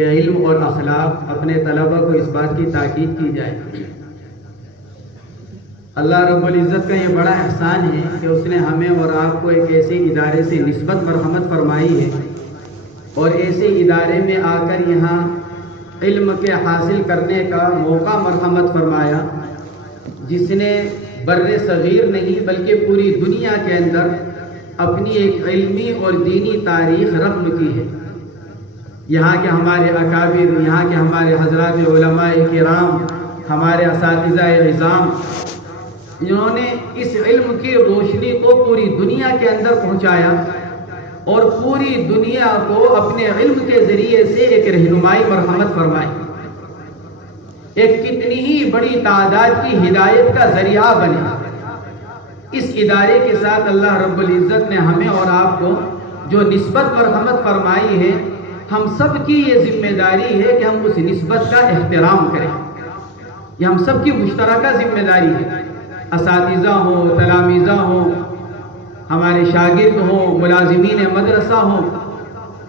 کہ علم اور اخلاق اپنے طلبہ کو اس بات کی تاکید کی جائے۔ اللہ رب العزت کا یہ بڑا احسان ہے کہ اس نے ہمیں اور آپ کو ایک ایسے ادارے سے نسبت مرحمت فرمائی ہے اور ایسے ادارے میں آ کر یہاں علم کے حاصل کرنے کا موقع مرحمت فرمایا، جس نے بر صغیر نہیں بلکہ پوری دنیا کے اندر اپنی ایک علمی اور دینی تاریخ رقم کی ہے۔ یہاں کے ہمارے اکابر، یہاں کے ہمارے حضرات علماء کرام، ہمارے اساتذہ اعظام، انہوں نے اس علم کی روشنی کو پوری دنیا کے اندر پہنچایا اور پوری دنیا کو اپنے علم کے ذریعے سے ایک رہنمائی مرحمت فرمائی، ایک کتنی ہی بڑی تعداد کی ہدایت کا ذریعہ بنے۔ اس ادارے کے ساتھ اللہ رب العزت نے ہمیں اور آپ کو جو نسبت مرحمت فرمائی ہے، ہم سب کی یہ ذمہ داری ہے کہ ہم اس نسبت کا احترام کریں۔ یہ ہم سب کی مشترکہ ذمہ داری ہے، اساتذہ ہوں، تلامذہ ہوں، ہمارے شاگرد ہوں، ملازمین مدرسہ ہوں،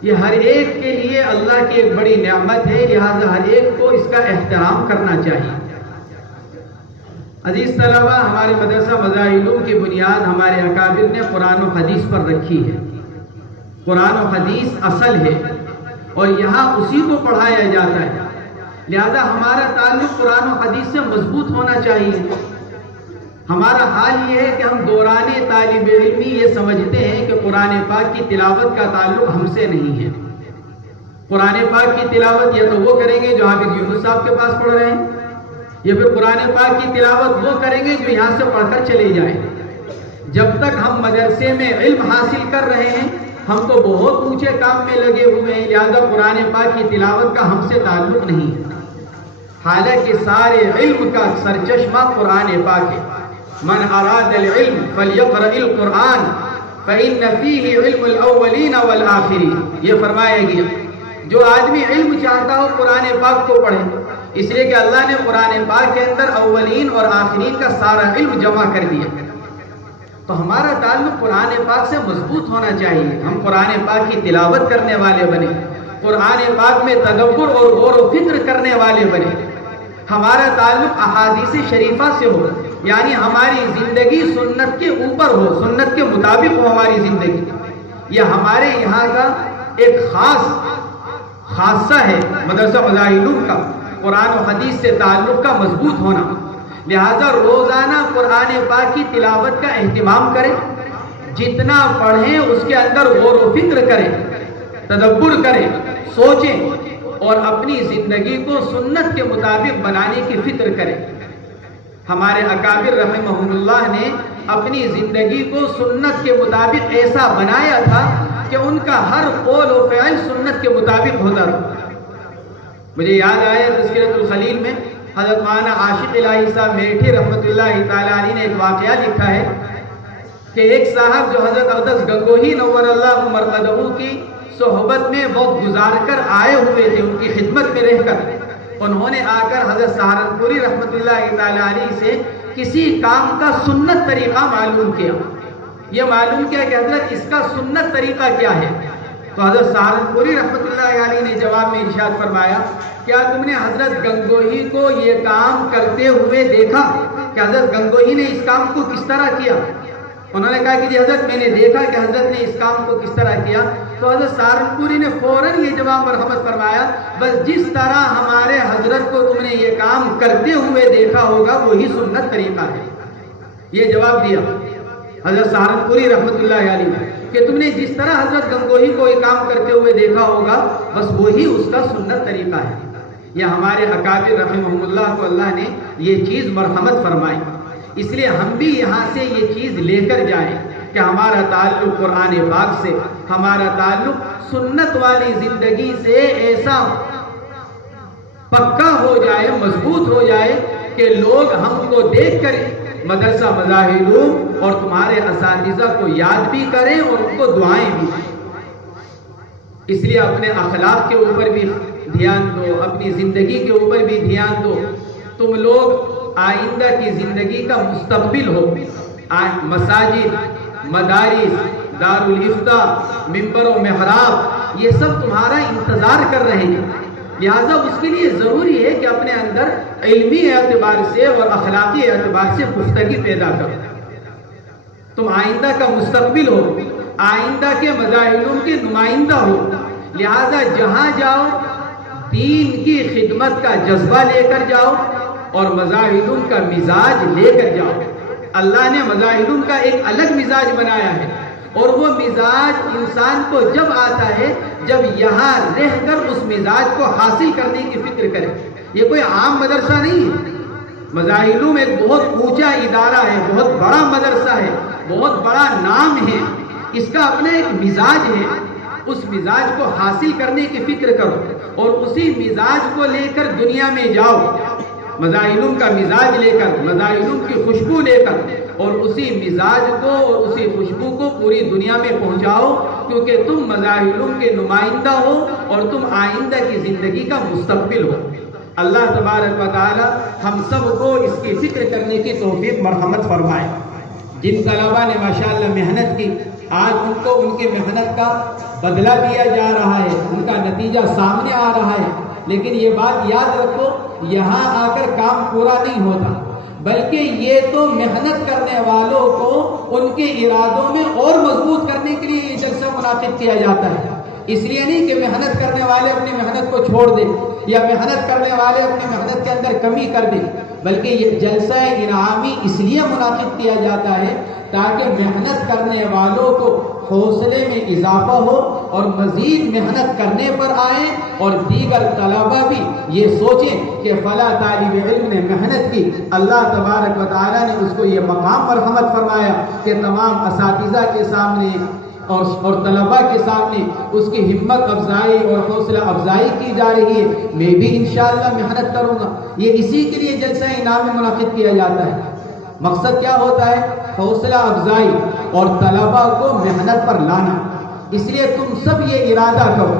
یہ ہر ایک کے لیے اللہ کی ایک بڑی نعمت ہے، لہذا ہر ایک کو اس کا احترام کرنا چاہیے۔ عزیز طلبہ، ہمارے مدرسہ مظاہر کی بنیاد ہمارے اکابر نے قرآن و حدیث پر رکھی ہے۔ قرآن و حدیث اصل ہے اور یہاں اسی کو پڑھایا جاتا ہے، لہذا ہمارا تعلق قرآن و حدیث سے مضبوط ہونا چاہیے۔ ہمارا حال یہ ہے کہ ہم دوران طالب علمی یہ سمجھتے ہیں کہ قرآن پاک کی تلاوت کا تعلق ہم سے نہیں ہے۔ قرآن پاک کی تلاوت یا تو وہ کریں گے جو حافظ یونس صاحب کے پاس پڑھ رہے ہیں، یا پھر قرآن پاک کی تلاوت وہ کریں گے جو یہاں سے پڑھ کر چلے جائیں۔ جب تک ہم مدرسے میں علم حاصل کر رہے ہیں، ہم تو بہت اونچے کام میں لگے ہوئے ہیں، لہذا قرآن پاک کی تلاوت کا ہم سے تعلق نہیں ہے، حالانکہ سارے علم کا سرچشمہ قرآن پاک ہے۔ من اراد العلم فلیقرأ القرآن فإن فیہ علم الاولین والآخرین، یہ فرمایا گیا جو آدمی علم چاہتا ہو قرآن پاک کو پڑھے، اس لیے کہ اللہ نے قرآن پاک کے اندر اولین اور آخرین کا سارا علم جمع کر دیا۔ تو ہمارا تعلق قرآن پاک سے مضبوط ہونا چاہیے، ہم قرآن پاک کی تلاوت کرنے والے بنے، قرآن پاک میں تدبر اور غور و فکر کرنے والے بنے، ہمارا تعلق احادیث شریفہ سے ہو، یعنی ہماری زندگی سنت کے اوپر ہو، سنت کے مطابق ہو ہماری زندگی۔ یہ ہمارے یہاں کا ایک خاصہ ہے مدرسہ مظاہر کا، قرآن و حدیث سے تعلق کا مضبوط ہونا، لہذا روزانہ قرآن پاک کی تلاوت کا اہتمام کریں، جتنا پڑھیں اس کے اندر غور و فکر کریں، تدبر کریں، سوچیں اور اپنی زندگی کو سنت کے مطابق بنانے کی فکر کریں۔ ہمارے اکابر رحمہم اللہ نے اپنی زندگی کو سنت کے مطابق ایسا بنایا تھا کہ ان کا ہر قول و فعل سنت کے مطابق ہوتا تھا۔ مجھے یاد آیا تذکرۃ الخلیل میں حضرت مولانا عاشق الہی صاحب میٹھی رحمۃ اللہ تعالیٰ علیہ نے ایک واقعہ لکھا ہے کہ ایک صاحب جو حضرت اقدس گنگوہی نور اللہ مرقدہ کی صحبت میں وقت گزار کر آئے ہوئے تھے، ان کی خدمت میں رہ کر انہوں نے آ کر حضرت سہارنپوری رحمۃ اللہ تعالیٰ علیہ سے کسی کام کا سنت طریقہ معلوم کیا، یہ معلوم کیا کہ حضرت اس کا سنت طریقہ کیا ہے؟ تو حضرت سہارنپوری رحمۃ اللہ علیہ نے جواب میں ارشاد فرمایا، کیا تم نے حضرت گنگوہی کو یہ کام کرتے ہوئے دیکھا کہ حضرت گنگوہی نے اس کام کو کس طرح کیا؟ انہوں نے کہا کہ جی حضرت میں نے دیکھا کہ حضرت نے اس کام کو کس طرح کیا۔ تو حضرت سہارنپوری نے فوراً یہ جواب مرحمت فرمایا، بس جس طرح ہمارے حضرت کو تم نے یہ کام کرتے ہوئے دیکھا ہوگا وہی سنت طریقہ ہے۔ یہ جواب دیا حضرت سہارنپوری رحمۃ اللہ علیہ کہ تم نے جس طرح حضرت گنگوہی کو یہ کام کرتے ہوئے دیکھا ہوگا بس وہی اس کا سنت طریقہ ہے۔ یہ ہمارے اکابر رحمہم اللہ کو اللہ نے یہ چیز مرحمت فرمائی، اس لیے ہم بھی یہاں سے یہ چیز لے کر جائیں کہ ہمارا تعلق قرآن پاک سے، ہمارا تعلق سنت والی زندگی سے ایسا پکا ہو جائے، مضبوط ہو جائے کہ لوگ ہم کو دیکھ کر مدرسہ مظاہر اور تمہارے اساتذہ کو یاد بھی کریں اور ان کو دعائیں بھی دیں۔ اس لیے اپنے اخلاق کے اوپر بھی دھیان دو، اپنی زندگی کے اوپر بھی دھیان دو۔ تم لوگ آئندہ کی زندگی کا مستقبل ہو۔ مساجد، مدارس، دارالافتاء، منبر و محراب، یہ سب تمہارا انتظار کر رہے ہیں۔ لہذا اس کے لیے ضروری ہے کہ اپنے اندر علمی اعتبار سے اور اخلاقی اعتبار سے پختگی پیدا کرو. تم آئندہ کا مستقبل ہو، آئندہ کے مظاہروں کے نمائندہ ہو، لہذا جہاں جاؤ دین کی خدمت کا جذبہ لے کر جاؤ اور مظاہروں کا مزاج لے کر جاؤ. اللہ نے مظاہروں کا ایک الگ مزاج بنایا ہے، اور وہ مزاج انسان کو جب آتا ہے جب یہاں رہ کر اس مزاج کو حاصل کرنے کی فکر کرے. یہ کوئی عام مدرسہ نہیں ہے. مظاہروں میں ایک بہت اونچا ادارہ ہے، بہت بڑا مدرسہ ہے، بہت بڑا نام ہے. اس کا اپنا ایک مزاج ہے. اس مزاج کو حاصل کرنے کی فکر کرو اور اسی مزاج کو لے کر دنیا میں جاؤ. مظاہروں کا مزاج لے کر، مظاہروں کی خوشبو لے کر، اور اسی مزاج کو اور اسی خوشبو کو پوری دنیا میں پہنچاؤ، کیونکہ تم مظاہروں کے نمائندہ ہو اور تم آئندہ کی زندگی کا مستقبل ہو. اللہ تبارک و تعالی ہم سب کو اس کی فکر کرنے کی توفیق مرحمت فرمائے. جن طلباء نے ماشاءاللہ محنت کی، آج ان کو ان کی محنت کا بدلہ دیا جا رہا ہے، ان کا نتیجہ سامنے آ رہا ہے. لیکن یہ بات یاد رکھو، یہاں آ کر کام پورا نہیں ہوتا، بلکہ یہ تو محنت کرنے والوں کو ان کے ارادوں میں اور مضبوط کرنے کے لیے یہ جلسہ منعقد کیا جاتا ہے. اس لیے نہیں کہ محنت کرنے والے اپنی محنت کو چھوڑ دیں یا محنت کرنے والے اپنی محنت کے اندر کمی کر دیں، بلکہ یہ جلسہ انعامی اس لیے منعقد کیا جاتا ہے تاکہ محنت کرنے والوں کو حوصلے میں اضافہ ہو اور مزید محنت کرنے پر آئیں، اور دیگر طلباء بھی یہ سوچیں کہ فلاں طالب علم نے محنت کی. اللہ تبارک و تعالیٰ نے اس کو یہ مقام مرحمت فرمایا کہ تمام اساتذہ کے سامنے اور طلباء کے سامنے اس کی ہمت افزائی اور حوصلہ افزائی کی جا رہی ہے. میں بھی انشاءاللہ محنت کروں گا. یہ اسی کے لیے جلسہ انعامی منعقد کیا جاتا ہے. مقصد کیا ہوتا ہے؟ حوصلہ افزائی اور طلباء کو محنت پر لانا. اس لیے تم سب یہ ارادہ کرو،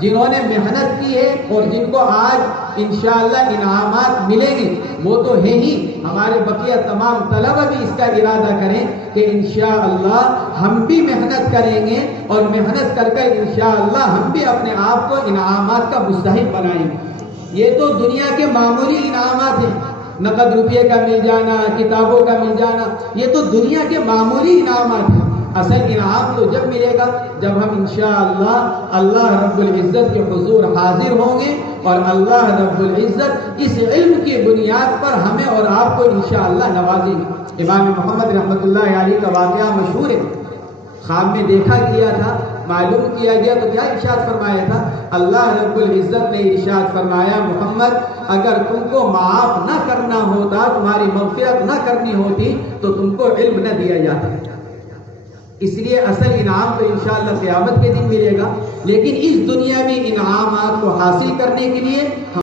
جنہوں نے محنت کی ہے اور جن کو آج انشاءاللہ انعامات ملیں گے وہ تو ہے ہی، ہمارے بقیہ تمام طلباء بھی اس کا ارادہ کریں کہ انشاءاللہ ہم بھی محنت کریں گے اور محنت کر کر انشاءاللہ ہم بھی اپنے آپ کو انعامات کا مستحق بنائیں گے. یہ تو دنیا کے معمولی انعامات ہیں، نقد روپے کا مل جانا، کتابوں کا مل جانا، یہ تو دنیا کے معمولی انعامات ہیں. اصل انعام تو جب ملے گا جب ہم انشاءاللہ اللہ رب العزت کے حضور حاضر ہوں گے اور اللہ رب العزت اس علم کی بنیاد پر ہمیں اور آپ کو انشاءاللہ نوازیں گے. امام محمد رحمۃ اللہ علیہ کا واقعہ مشہور ہے. خواب میں دیکھا گیا تھا، معلوم کیا گیا تو کیا ارشاد فرمایا تھا؟ اللہ رب العزت نے ارشاد فرمایا، محمد اگر تم کو معاف نہ کرنا ہوتا، تمہاری مغفرت نہ کرنی ہوتی تو تم کو علم نہ دیا جاتا. اس لیے اصل انعام تو انشاءاللہ قیامت کے دن ملے گا، لیکن اس دنیا میں انعامات کو حاصل کرنے کے لیے